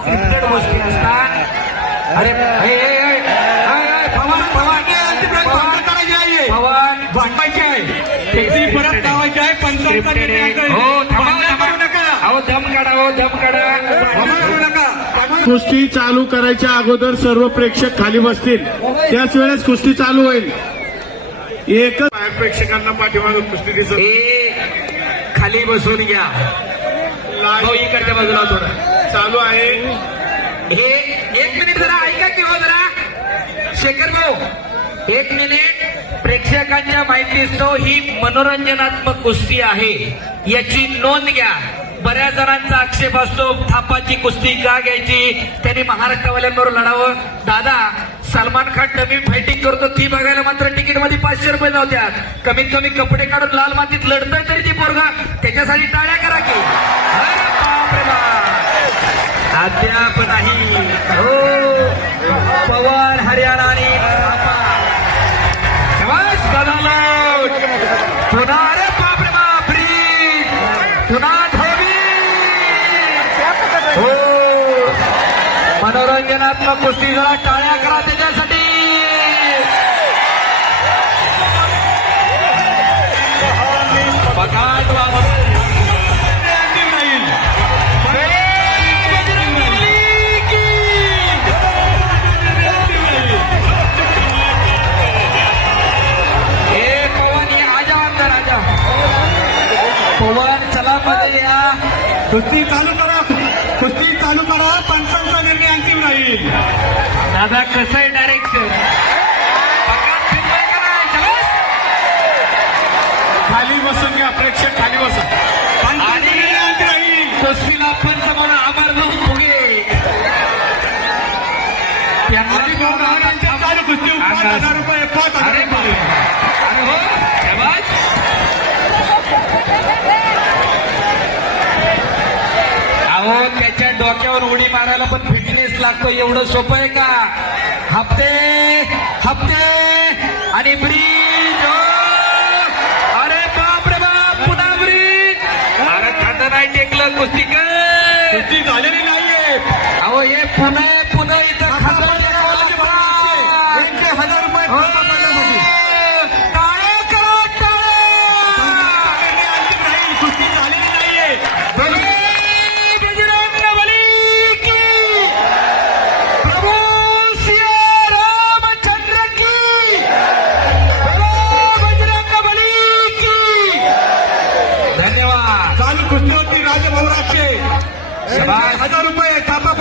Scripted गोष्टी असतात. अरे पवन भांडायची आहे त्याची परत लावायची आहे. पंचायत दम काढा. कुस्ती चालू करायच्या अगोदर सर्व प्रेक्षक खाली बसतील, त्याच वेळेस कुस्ती चालू होईल. एकच बाहेर प्रेक्षकांना पाठीमागे कुस्ती दिसत. खाली बसून घ्या. इकडच्या बाजूला थोडं चालू आहे. हे 1 मिनिट जरा ऐका की हो जरा शेखर भाऊ, 1 मिनिट. प्रेक्षकांच्या माहितीस्तव ही मनोरंजनात्मक कुस्ती आहे याची नोंद घ्या. बऱ्याच जणांचा आक्षेप असतो थापाची कुस्ती का घ्यायची, त्यांनी महाराष्ट्रवाल्यांबरोबर लढावं. दादा, सलमान खान डमी फायटिंग करतो ती बघायला मात्र तिकीटमध्ये 500 रुपये जाऊद्यात. कमीत कमी कपडे काढून लाल मातीत लढतोय तरी ती पोरगा, त्याच्यासाठी टाळ्या करा की. अरे बापरे बाप, अद्याप नाही. हो, पवन हरियाणा आणि पुन्हा. अरे बापरे बाप, पुन्हा हो. मनोरंजनात्मक कुस्ती, जरा टाळ्या करा त्याच्यासाठी. पवन चला मध्ये या. कुस्ती चालू करा, कुस्ती चालू करा. पंचांचा निर्णय अंतिम राहील. दादा कसं आहे डायरेक्शन, खाली बसून घ्या प्रेक्षक, खाली बसा. कुस्तीला पंच म्हणून आमरनाथ फुगे कुस्ती 5,000 रुपये. 5,000 रुपये. अरे हो, अहो त्याच्या डोक्यावर उडी मारायला पण फिटनेस लागतो, एवढं सोपं आहे का? हप्ते आणि ब्रिज. अरे बाप रे बाप, पुन्हा ब्रिज. अरे खातं नाही टेकलं कुस्ती, काय कुस्ती झालेली नाहीये. अहो हे पुन्हा